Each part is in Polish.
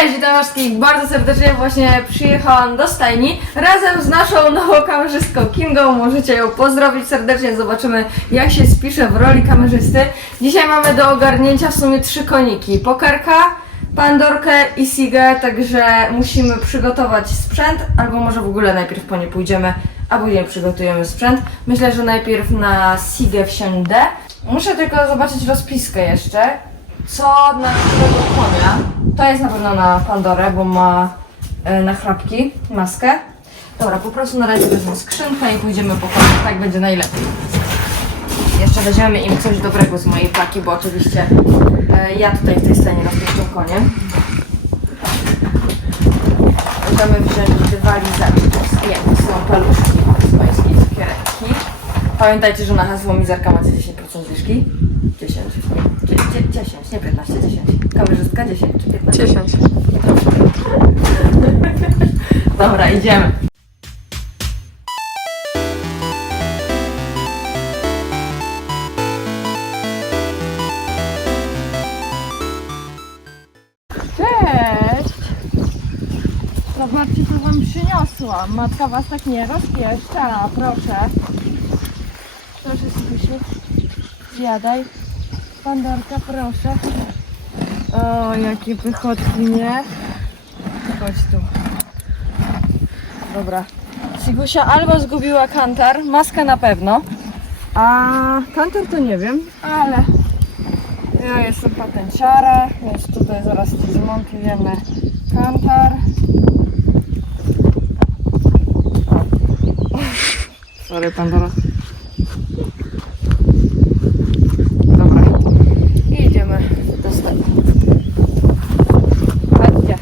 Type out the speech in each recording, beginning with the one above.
Cześć, witam wszystkich bardzo serdecznie. Właśnie przyjechałam do stajni razem z naszą nową kamerzystką Kingą. Możecie ją pozdrowić serdecznie. Zobaczymy, jak się spisze w roli kamerzysty. Dzisiaj mamy do ogarnięcia w sumie trzy koniki: pokarka, pandorkę i sigę. Także musimy przygotować sprzęt, albo może w ogóle najpierw po nie pójdziemy, a później przygotujemy sprzęt. Myślę, że najpierw na sigę wsiądę. Muszę tylko zobaczyć rozpiskę jeszcze co na którego konia. To jest na pewno na Pandorę, bo ma e, na chrapki maskę. Dobra, po prostu na razie wezmę skrzynkę i pójdziemy po konie. Tak będzie najlepiej. Jeszcze weźmiemy im coś dobrego z mojej paki, bo oczywiście e, ja tutaj w tej scenie rozpieszczę koniem. Możemy wziąć. Nie, to są paluszki z pańskiej cukierki. Pamiętajcie, że na hasło mizerka macie 10% zniżki. 10. Dzie- dzie- 10, nie 15, 10. Kamerzystka 10 czy 15? 10. Dobra, idziemy. Cześć! Zobaczcie, co wam przyniosłam. Matka was tak nie rozpieszcza, proszę. Proszę, Sigusiu. Zjadaj. Pandorka, proszę. O, jakie pychotki, nie? Chodź tu. Dobra. Sigusia albo zgubiła kantar, maskę na pewno. A kantar to nie wiem, ale ja jestem patenciara, więc tutaj zaraz zmontujemy kantar. Sorry, Pandora. Dobra. I idziemy do sklepu. Chodźcie.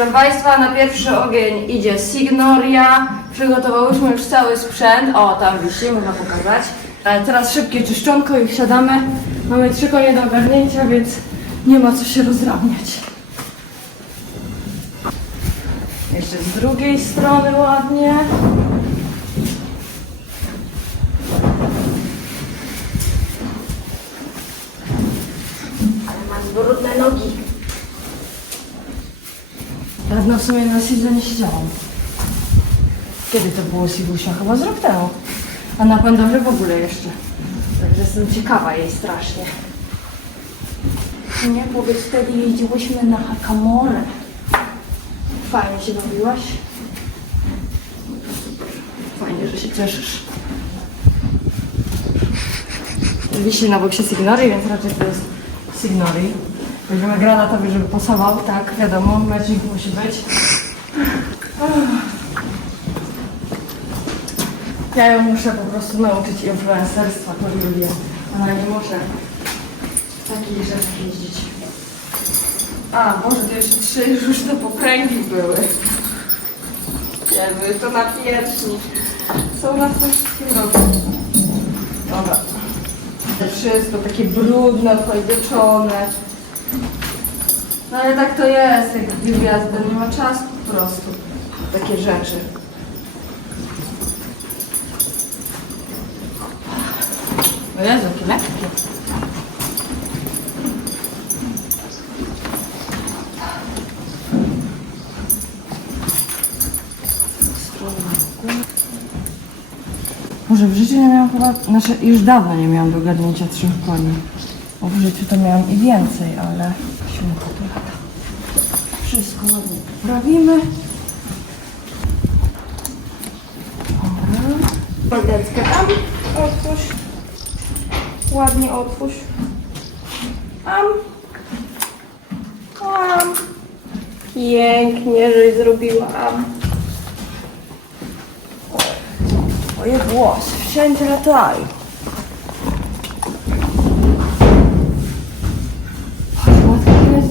Proszę Państwa, na pierwszy ogień idzie Signoria. Przygotowałyśmy już cały sprzęt. O, tam wisi, można pokazać. E, teraz szybkie czyszczonko i wsiadamy. Mamy trzy konie do ogarnięcia, więc nie ma co się rozdrabniać. Jeszcze z drugiej strony ładnie. Ale masz brudne nogi. Dawno w sumie na Sidze nie siedziałam. Kiedy to było Sigusia? Chyba z rok temu. A na Pandorze w ogóle jeszcze. Także jestem ciekawa jej strasznie. Nie, powiedz, wtedy jeździłyśmy na Hakamore. Fajnie się bawiłaś? Fajnie, że się cieszysz. Wisi na boksie Signori, więc raczej to jest Signori. Weźmiemy granatowi, żeby pasował, tak, wiadomo, meczik musi być. Ja ją muszę po prostu nauczyć influencerstwa, to lubię. Ona nie może w takich rzeczach jeździć. A, Boże, to jeszcze trzy to pokręgi były. Jezu, to na piersi. Co u nas coś wszystkim robią? Dobra. To wszystko takie brudne, odpowiedzieczone. No ale tak to jest, jak gwiazda nie ma czasu po prostu. Takie rzeczy. O Jezu, jakie lekkie. Może w życiu nie miałam chyba, znaczy już dawno nie miałam do ogarnięcia trzech koni. Bo w życiu to miałam i więcej, ale święta to lata. Wszystko ładnie poprawimy. Dobra. Baldeckę tam otwórz. Ładnie otwórz. Tam. Tam. Pięknie, żeś zrobiłam. Moje włosy wszędzie latają.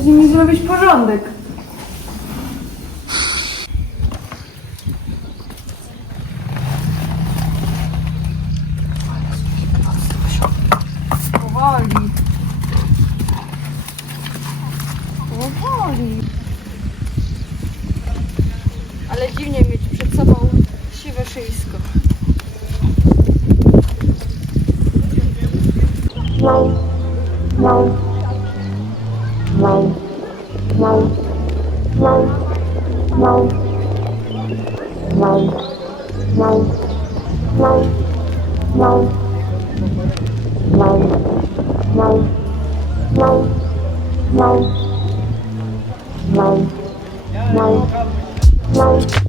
Z nimi zrobić porządek. Oh, oh, oh.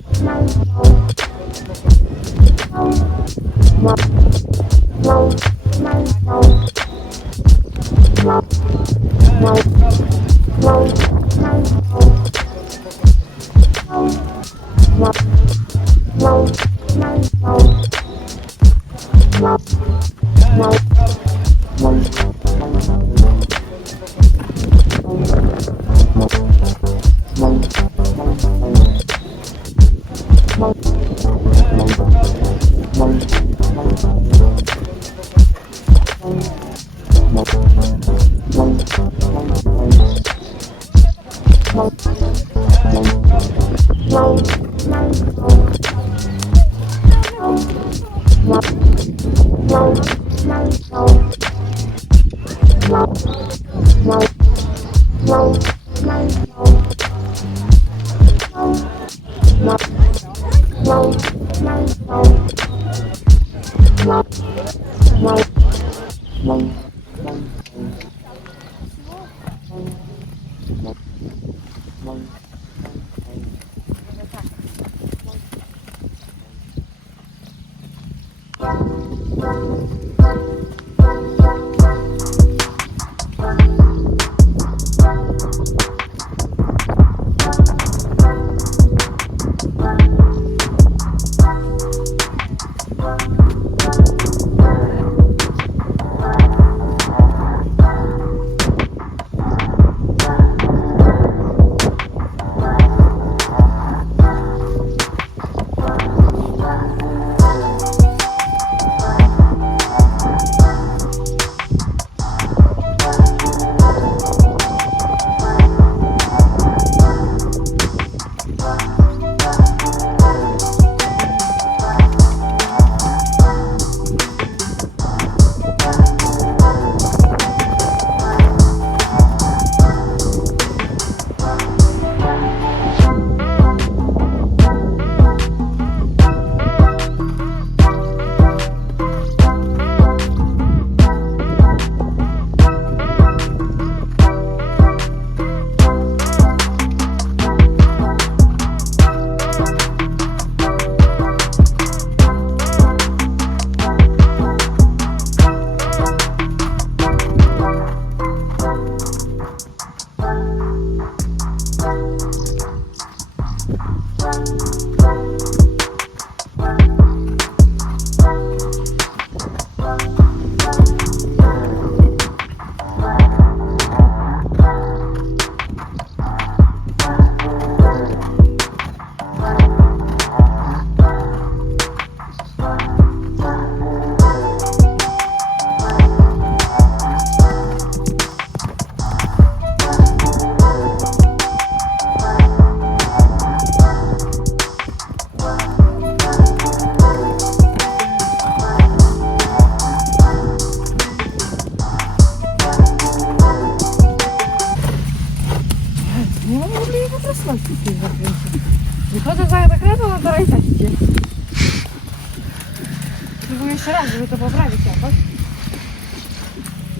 Spróbuję jeszcze raz, żeby to poprawić jakoś.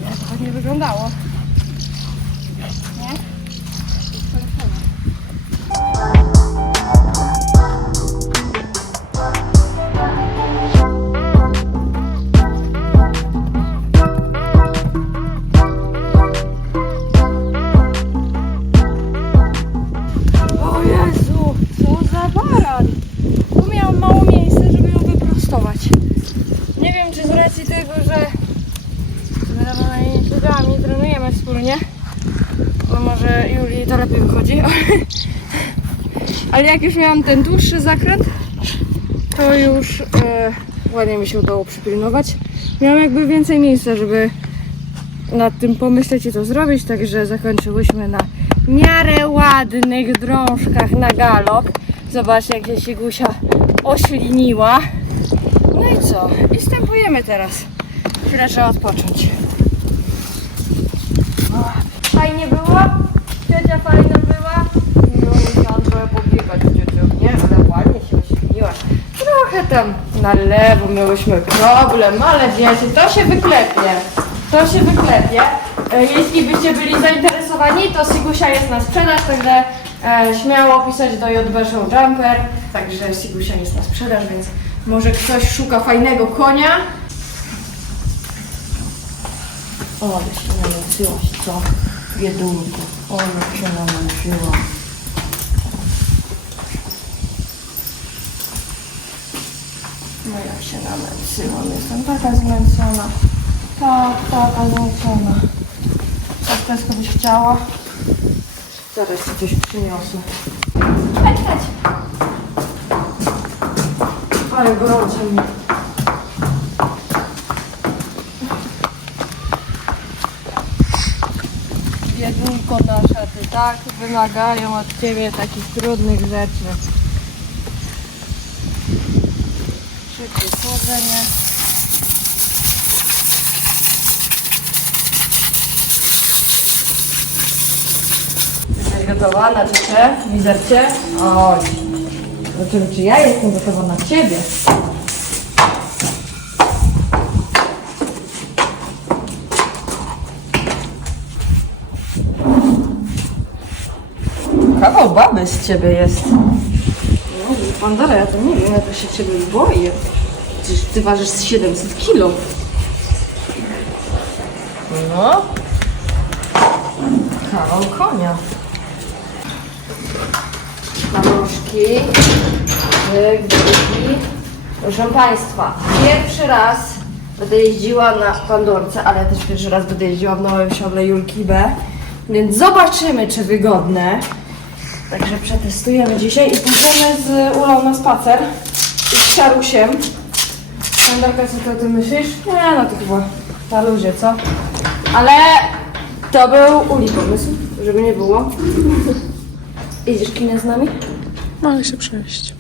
Jak to tak nie wyglądało. Nie? Jak już miałam ten dłuższy zakręt, to już e, ładnie mi się udało przypilnować. Miałam jakby więcej miejsca, żeby nad tym pomyśleć i to zrobić, także zakończyłyśmy na miarę ładnych drążkach na galop. Zobaczcie, jak się Sigusia ośliniła. No i co? I stępujemy teraz. Chwilę trzeba odpocząć. Fajnie było? Ciocia fajna nie? Ale ładnie się ośmieniła. Trochę tam na lewo miałyśmy problem, ale wiecie, to się wyklepie. To się wyklepie. E, Jeśli byście byli zainteresowani, to Sigusia jest na sprzedaż, także e, śmiało pisać do JB Show Jumper. Także Sigusia jest na sprzedaż, więc może ktoś szuka fajnego konia. O, ale się namęczyłaś, co? Biedulku. O, jak się namęczyła. Jak się namęczyłam, jestem taka zmęczona. Tak, taka zmęczona. A Tesko byś chciała? Zaraz ci coś przyniosę. Chodź, chodź. Ale gorąco mi. Biedulko nasza, ty tak wymagają od ciebie takich trudnych rzeczy. Szybkie chłodzenie. Jesteś gotowa na ciebie? Mizercie? Oj. Zobaczymy, czy ja jestem gotowa na ciebie. Kawał baby z ciebie jest. No, Pandora, ja to nie wiem, ja to się ciebie boję. Przecież ty ważysz z 700 kilo. No. Kawał konia. Paluszki. Byk, byki. Proszę Państwa, pierwszy raz będę jeździła na Pandorce, ale też pierwszy raz będę jeździła w nowym siodle Julki B. Więc zobaczymy, czy wygodne. Także przetestujemy dzisiaj i pójdziemy z Ulą na spacer i z Siarusiem. Pandarka, co ty o tym myślisz? Nie, no to chyba na luzie, co? Ale to był Uli pomysł, żeby nie było. Idziesz kinę z nami? Mogę się przejść.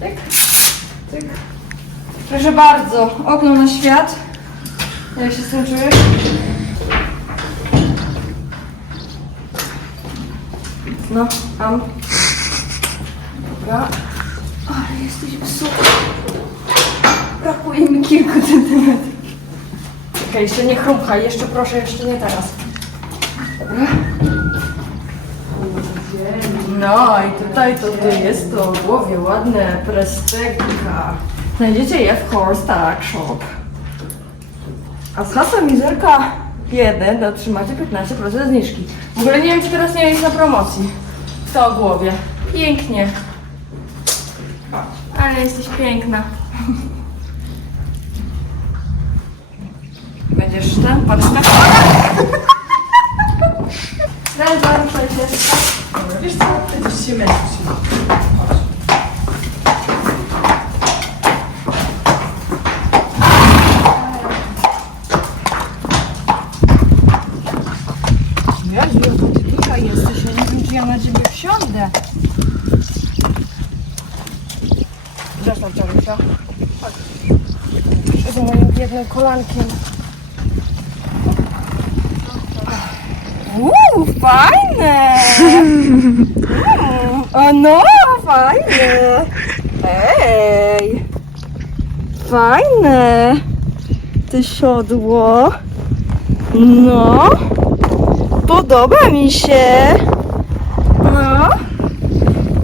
Tyk, tyk. Proszę bardzo, okno na świat. Jak się z tym czujesz? No, tam. Dobra. Ale jesteś wysoki. Brakuje mi kilku centymetrów. Okej, jeszcze nie chrupchaj, jeszcze proszę, jeszcze nie teraz. No i tutaj to, to jest to w głowie ładne presteka. Znajdziecie je w Horse Tag Shop. A z hasłem Mizerka 1 otrzymacie 15% zniżki. W ogóle nie wiem, czy teraz nie jest na promocji. To o głowie. Pięknie. Ale jesteś piękna. Będziesz tam? Patrz na Raz, dwa, ruszajcie. Dobra, wiesz co? Będziesz się męczyć. Chodź. Jezu, jaka ty duża jesteś, ja nie wiem, czy ja na ciebie wsiądę. Zresztą, Czarusia. Chodź. Za moim biednym kolankiem. Uuu, fajne! Mm, O no, fajne! Ej! Fajne! Te siodło. No. Podoba mi się. No.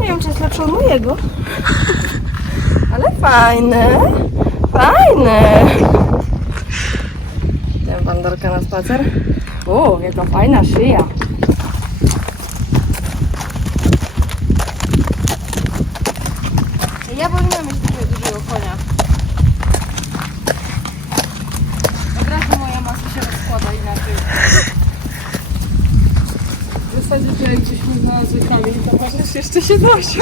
Nie wiem, czy jest lepsze od mojego. Ale fajne. Fajne. Na spacer. O, jaka fajna szyja. Ja powinnam mieć takiego dużego konia. Od razu moja masa się rozkłada inaczej. W zasadzie to jak gdzieś mi znalazły kamień, to możesz jeszcze się dosiąść.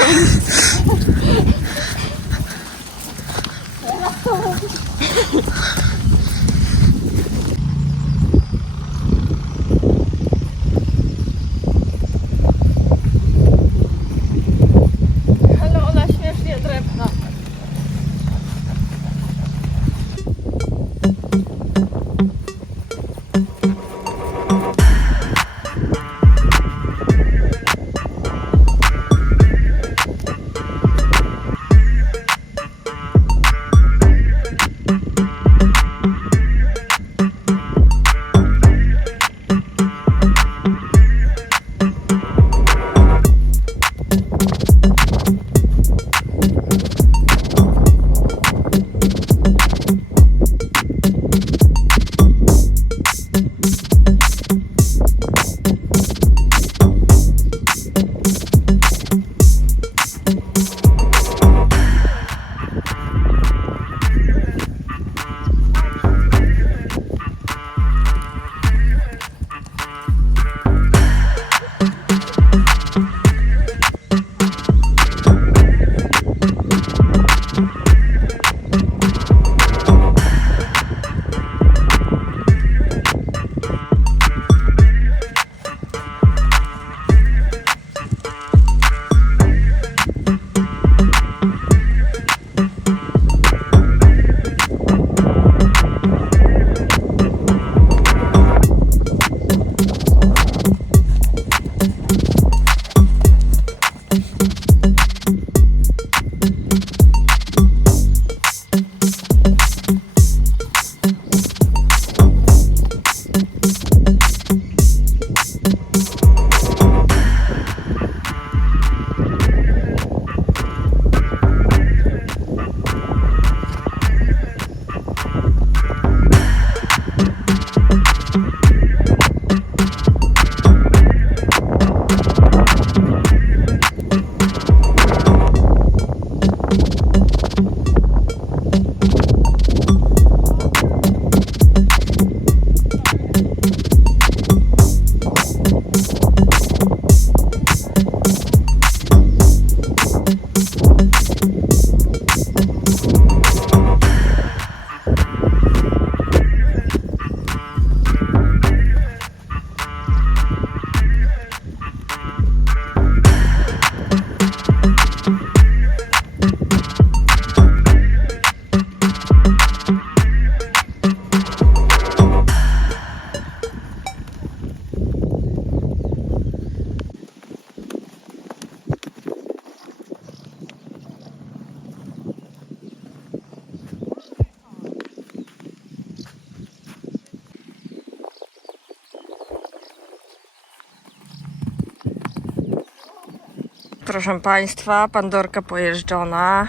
Proszę Państwa, Pandorka pojeżdżona.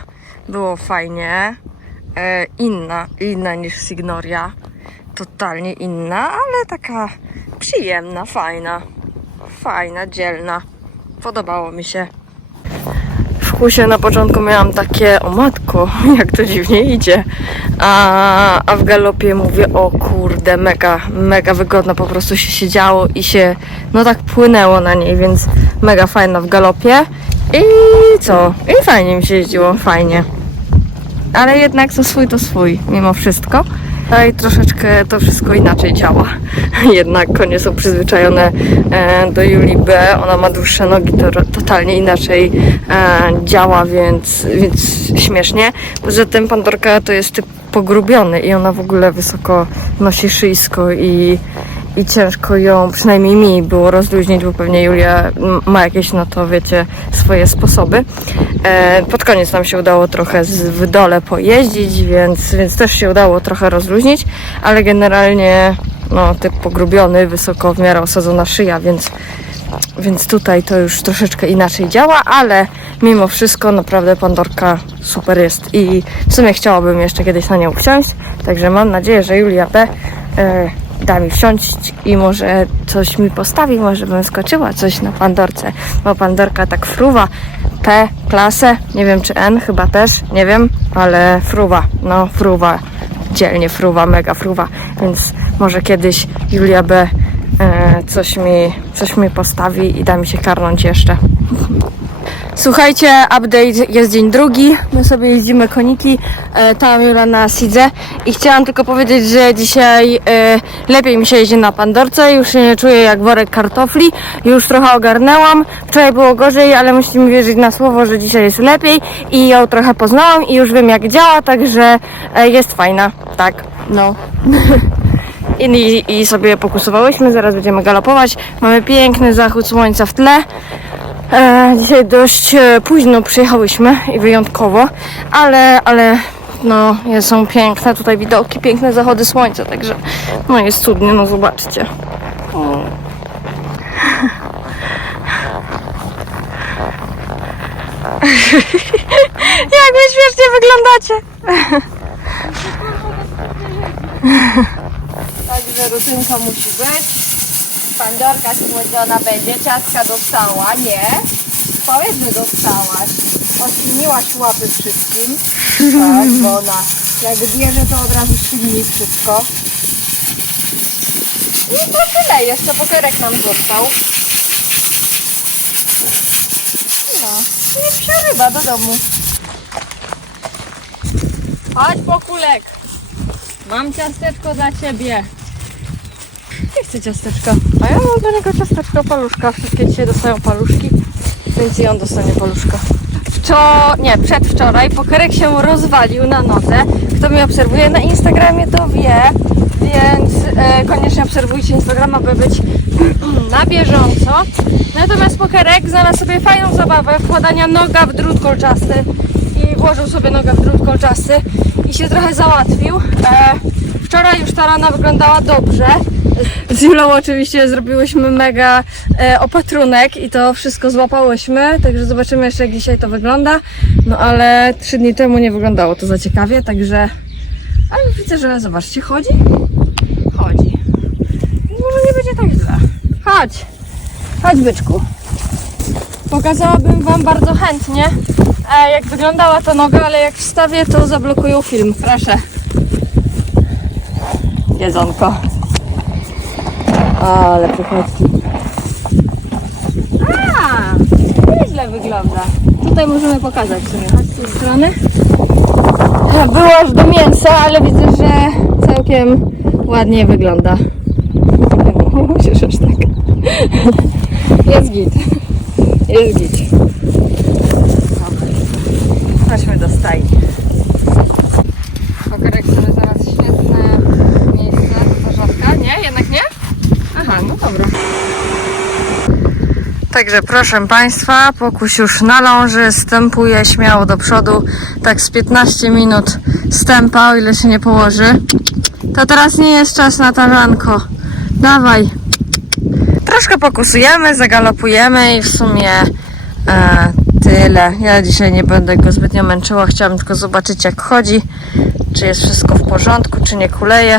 Było fajnie. E, inna, inna niż Signoria. Totalnie inna, ale taka przyjemna, fajna. Fajna, dzielna. Podobało mi się. W kusie na początku miałam takie, o matko, jak to dziwnie idzie. A, a w galopie mówię, o kurde, mega, mega wygodna, po prostu się siedziało i się, no tak płynęło na niej, więc mega fajna w galopie. I co? I fajnie mi się jeździło, fajnie. Ale jednak co swój to swój, mimo wszystko. Tutaj troszeczkę to wszystko inaczej działa. Jednak konie są przyzwyczajone e, do Julii B. Ona ma dłuższe nogi, to totalnie inaczej e, działa, więc, więc śmiesznie. Poza tym Pandorka to jest typ pogrubiony i ona w ogóle wysoko nosi szyjsko i, i ciężko ją, przynajmniej mi było rozluźnić, bo pewnie Julia ma jakieś na to, wiecie, swoje sposoby. E, pod koniec nam się udało trochę w dole pojeździć, więc, więc też się udało trochę rozluźnić, ale generalnie no, typ pogrubiony, wysoko w miarę osadzona szyja, więc, więc tutaj to już troszeczkę inaczej działa, ale mimo wszystko naprawdę Pandorka super jest i w sumie chciałabym jeszcze kiedyś na nią wsiąść, także mam nadzieję, że Julia B. E, da mi wsiąść i może coś mi postawi, może bym skoczyła coś na Pandorce, bo Pandorka tak fruwa, P klasę, nie wiem czy N, chyba też, nie wiem, ale fruwa, no fruwa, dzielnie fruwa, mega fruwa, więc może kiedyś Julia B. E, coś, mi, coś mi postawi i da mi się karnąć jeszcze. Słuchajcie, update jest dzień drugi. My sobie jeździmy koniki, e, tam Jula na Sidze i chciałam tylko powiedzieć, że dzisiaj e, lepiej mi się jeździ na Pandorce, już się nie czuję jak worek kartofli, już trochę ogarnęłam. Wczoraj było gorzej, ale musicie mi wierzyć na słowo, że dzisiaj jest lepiej i ją trochę poznałam i już wiem jak działa, także e, jest fajna, tak, no. I, I sobie pokusowałyśmy, zaraz będziemy galopować. Mamy piękny zachód słońca w tle. E, dzisiaj dość e, późno przyjechałyśmy i wyjątkowo, ale, ale no, są piękne tutaj widoki, piękne zachody słońca, także no jest cudnie, no zobaczcie. Jak wy śmiesznie wyglądacie! Także rutynka musi być. Pandorka słodziona będzie, ciastka dostała, nie? Powiedz, że dostałaś. Odczyniłaś łapy wszystkim. Tak, bo ona jak bierze, to od razu silni wszystko. I to tyle, jeszcze pokerek nam został. No, i psia ryba do domu. Chodź pokulek. Mam ciasteczko dla ciebie. Chcę ciasteczka. A ja mam dla niego ciasteczko, paluszka. Wszystkie dzisiaj dostają paluszki, więc i on dostanie paluszka. Wczo... nie, przedwczoraj pokerek się rozwalił na nodze. Kto mnie obserwuje na Instagramie, to wie. Więc e, koniecznie obserwujcie Instagrama, by być na bieżąco. Natomiast pokerek znalazł sobie fajną zabawę wkładania noga w drut kolczasty i włożył sobie nogę w drut kolczasty i się trochę załatwił. E, wczoraj już ta rana wyglądała dobrze. Z Julą oczywiście zrobiłyśmy mega e, opatrunek i to wszystko złapałyśmy, także zobaczymy jeszcze jak dzisiaj to wygląda. No ale trzy dni temu nie wyglądało to za ciekawie, także... Ale widzę, że zobaczcie, chodzi? Chodzi. Może nie będzie tak źle. Chodź. Chodź byczku. Pokazałabym Wam bardzo chętnie, e, jak wyglądała ta noga, ale jak wstawię, to zablokują film. Proszę. Jedzonko. Ale przychodzi. A, nieźle wygląda. Tutaj możemy pokazać sobie. Chodź z tej strony. Było aż do mięsa, ale widzę, że całkiem ładnie wygląda. Musisz aż tak. Jest git. Jest git. Chodźmy do stajni. Pokerek sobie zaraz świetne miejsce do zarządka. Nie? Jednak nie? Aha, no dobra. Także proszę Państwa, pokuś już naląży, stępuje śmiało do przodu, tak z 15 minut stępa, o ile się nie położy. To teraz nie jest czas na tarzanko. Dawaj. Troszkę pokusujemy, zagalopujemy i w sumie e, tyle. Ja dzisiaj nie będę go zbytnio męczyła. Chciałam tylko zobaczyć jak chodzi, czy jest wszystko w porządku, czy nie kuleje.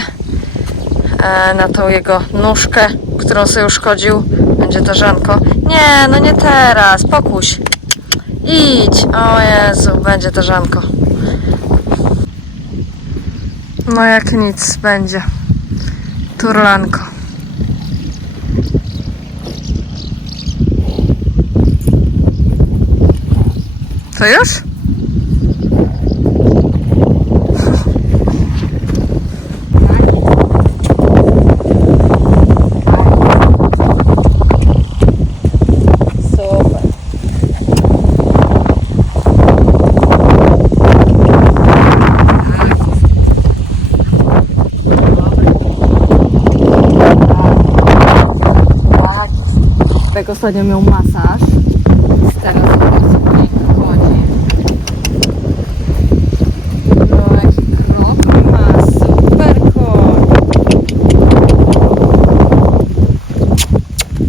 E, na tą jego nóżkę, którą sobie uszkodził. Będzie to żanko. Nie, no nie teraz. Pokuś. Idź. O Jezu, będzie to żanko. No jak nic będzie. Turlanko. To już? Super. Tak ostatnio miał masaż. Teraz chodzi. No jaki krok ma, super kot.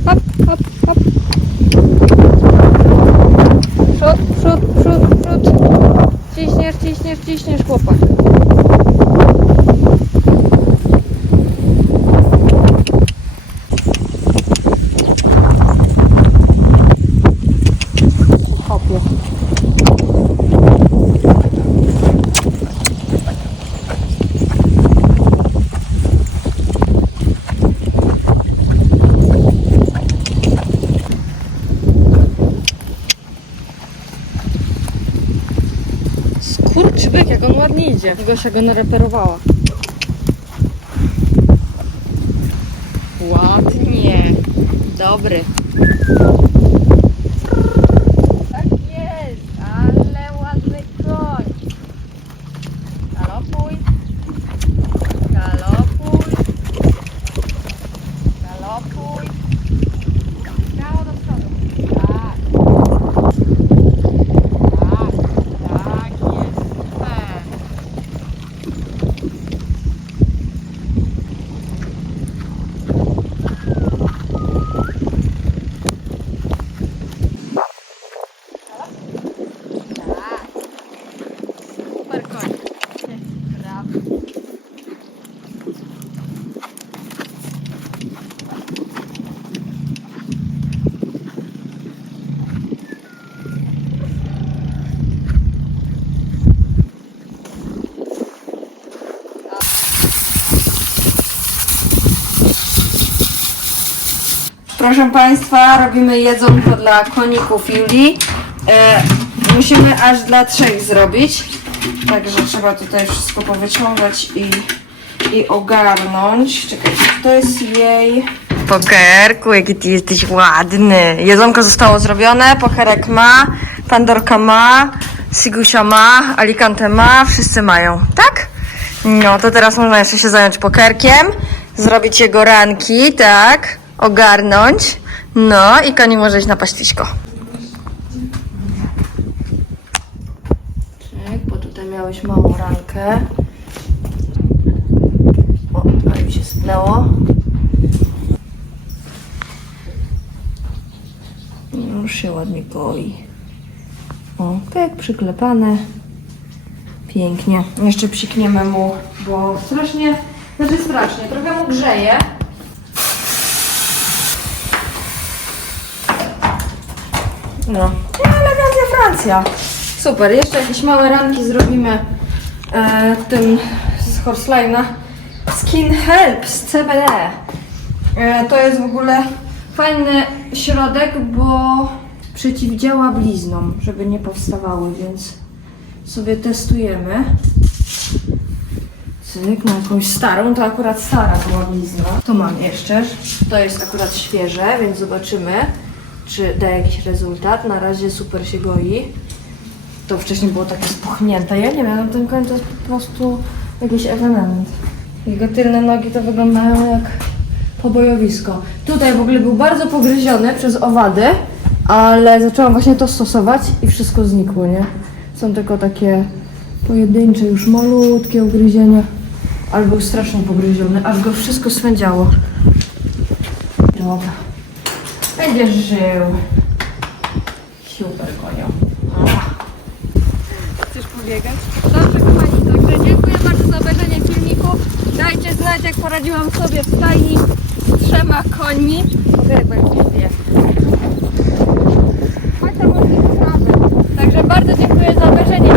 Hop, hop, hop. Przód, przód, przód, przód. Ciśniesz, ciśniesz, ciśniesz chłopak. Hopie. Skurczybyk, jak on ładnie idzie. Gosia go nareperowała. Ładnie. Dobry. Tak jest, ale ładny koń. Galopuj. Galopuj. Galopuj. Śmiało do przodu. Tak. Tak, tak jest. Super. Tak. Super koń. Brawo. Proszę Państwa, robimy jedzonko dla koników Julii. E, musimy aż dla trzech zrobić. Także trzeba tutaj wszystko powyciągać i, i ogarnąć. Czekajcie, to jest jej... Pokerku, jaki ty jesteś ładny. Jedzonko zostało zrobione, pokerek ma, Pandorka ma, Sigusia ma, Alicante ma, wszyscy mają, tak? No, to teraz można jeszcze się zająć pokerkiem, zrobić jego ranki, tak? Ogarnąć. No i konik może iść na paściśko. Czek, bo tutaj miałeś małą rankę. O, ale mi się spnęło. Już się ładnie goi. O, tak przyklepane. Pięknie. Jeszcze psikniemy mu, bo strasznie, znaczy strasznie, trochę mu grzeje. No. I elegancja Francja. Super, jeszcze jakieś małe ranki zrobimy e, tym z Horseline'a. Skin Help z CBD. E, to jest w ogóle fajny środek, bo przeciwdziała bliznom, żeby nie powstawały, więc sobie testujemy. Cyk, na jakąś starą, to akurat stara była blizna. To mam jeszcze. To jest akurat świeże, więc zobaczymy, czy da jakiś rezultat. Na razie super się goi. To wcześniej było takie spuchnięte. Ja nie wiem, ten koń to jest po prostu jakiś ewenement. Jego tylne nogi to wyglądają jak pobojowisko. Tutaj w ogóle był bardzo pogryziony przez owady, ale zaczęłam właśnie to stosować i wszystko znikło, nie? Są tylko takie pojedyncze, już malutkie ugryzienia. Ale był strasznie pogryziony, aż go wszystko swędziało. Dobra. Będziesz żył. super gonią. Chcesz pobiegać? Dobrze kochani, także dziękuję bardzo za obejrzenie filmiku. Dajcie znać jak poradziłam sobie w stajni z trzema końmi. Może nie Także bardzo dziękuję za obejrzenie